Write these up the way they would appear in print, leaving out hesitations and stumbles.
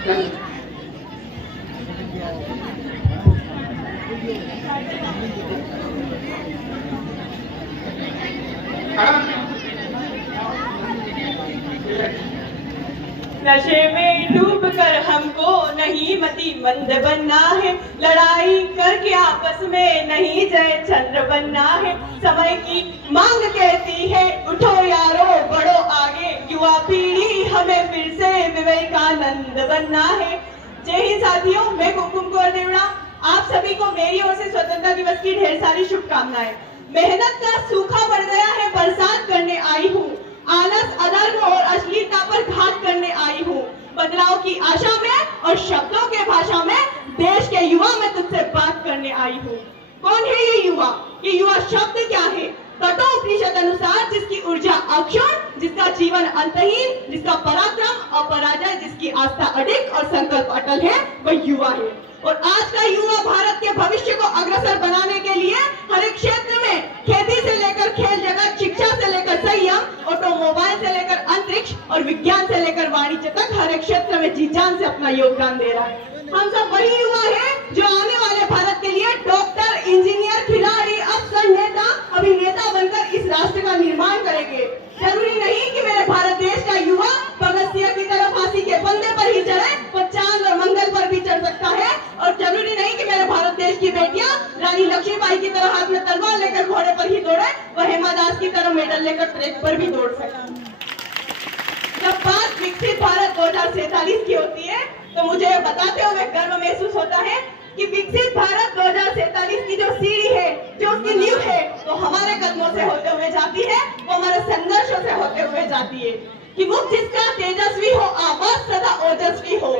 नशे में डूब कर हमको नहीं मति मंद बनना है, लड़ाई करके आपस में नहीं जय चंद्र बनना है। समय की मांग कहती है उठो यारो बढ़ो आगे, युवा पीढ़ी हमें फिर से विवेकानंद बनना है। जय हिंद साथियों, मैं कुमकुम कौर देवड़ा, आप सभी को मेरी ओर से स्वतंत्रता दिवस की ढेर सारी शुभकामनाएं। मेहनत का सूखा पड़ गया है, बरसात करने आई हूँ, आलस अधर्म और अश्लीलता पर घात करने आई हूँ। बदलाव की आशा में और शब्दों के भाषा में देश के युवा में तुझसे बात करने आई हूँ। कौन है ये युवा? ये युवा शब्द क्या है? कठोपनिषद अनुसार जिसकी ऊर्जा अक्षुण, जिसका जीवन अंतहीन, जिसका पराक्रम अपराजय, जिसकी आस्था अडिग और संकल्प अटल है, वह युवा है। और आज का युवा भारत के भविष्य को अग्रसर बनाने के लिए हर एक क्षेत्र में, खेती से लेकर खेल जगत, शिक्षा से लेकर संयम, ऑटोमोबाइल से लेकर अंतरिक्ष और विज्ञान से लेकर वाणिज्य तक हर एक क्षेत्र में जी जान से अपना योगदान दे रहा है। हम सब वही युवा हैं जो आने वाले भारत के लिए डॉक्टर, इंजीनियर, खिलाड़ी, अफसर, नेता, अभिनेता बनकर इस राष्ट्र का निर्माण करेंगे। जरूरी नहीं कि मेरे भारत देश का युवा भगत सिंह की तरह फांसी के फंदे पर ही चढ़े, वो चांद और मंगल पर भी चढ़ सकता है। और जरूरी नहीं कि मेरे भारत देश की बेटियां रानी लक्ष्मीबाई की तरह हाथ में तलवार लेकर घोड़े पर ही दौड़े, वह हेमा दास की तरह मेडल लेकर ट्रैक पर भी दौड़ सकती। जब बात विकसित भारत 2047 की होती है तो मुझे बताते हुए गर्व महसूस होता है कि विकसित भारत 2047 की जो सीढ़ी है, जो उसकी नींव है, वो हमारे कदमों से होते हुए जाती है, वो हमारे संघर्षों से होते हुए जाती है। कि मुख जिसका तेजस्वी हो, आवाज सदा ओजस्वी हो,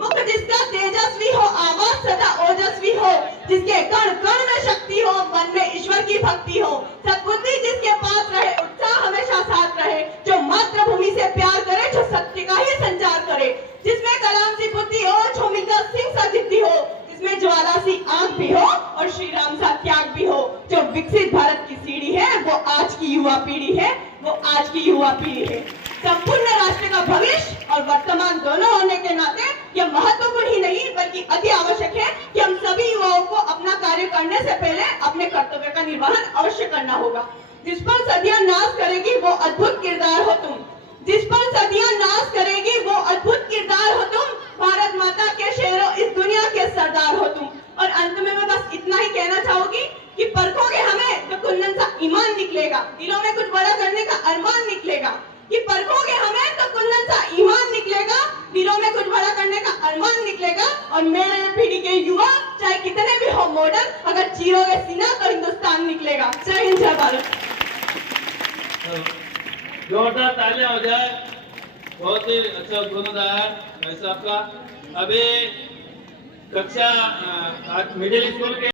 मुख जिसका तेजस्वी हो, आवाज सदा ओजस्वी हो, जिसके कण कण में शक्ति हो, मन में ईश्वर की भक्ति हो, सद्बुद्धि जिसके पास रहे, उत्साह हमेशा साथ रहे, जो मातृभूमि से प्यार करे, जो सत्य का ही संचार करे, जिसमें कलाम सी बुद्धि हो, जो मिलकर सिंह सा जिद्दी हो, जिसमें ज्वाला सी आंख भी हो और श्री राम सा त्याग भी हो। जो विकसित भारत की सीढ़ी है वो आज की युवा पीढ़ी है, वो आज की युवा पीढ़ी है। संपूर्ण राष्ट्र का भविष्य और वर्तमान दोनों होने के नाते यह महत्वपूर्ण ही नहीं बल्कि अति आवश्यक है कि हम सभी युवाओं को अपना कार्य करने से पहले अपने कर्तव्य का निर्वहन अवश्य करना होगा। जिस पर सदियां नाश करेगी वो अद्भुत किरदार हो तुम, जिस पर सदियां नाश करेगी वो अद्भुत किरदार हो तुम, भारत माता के शेरों, इस दुनिया के सरदार हो तुम। और अंत में मैं बस इतना ही कहना चाहूंगी कि परखोगे हमें तो कुंदन सा ईमान निकलेगा, दिलों में कुछ बड़ा करने का अरमान निकलेगा। कि परखोगे हमें तो कुंदन सा ईमान निकलेगा, दिलों में कुछ बड़ा करने का अरमान निकलेगा। और मेरे पीढ़ी के युवा चाहे कितने भी हो मॉडल, अगर चीरोगे सीना तो हिंदुस्तान निकलेगा। जय हिंद, जय भारत। जोरदार तालियां हो जाए। बहुत ही अच्छा उद्बोधन रहा है भाई साहब का। अभी कक्षा मिडिल स्कूल के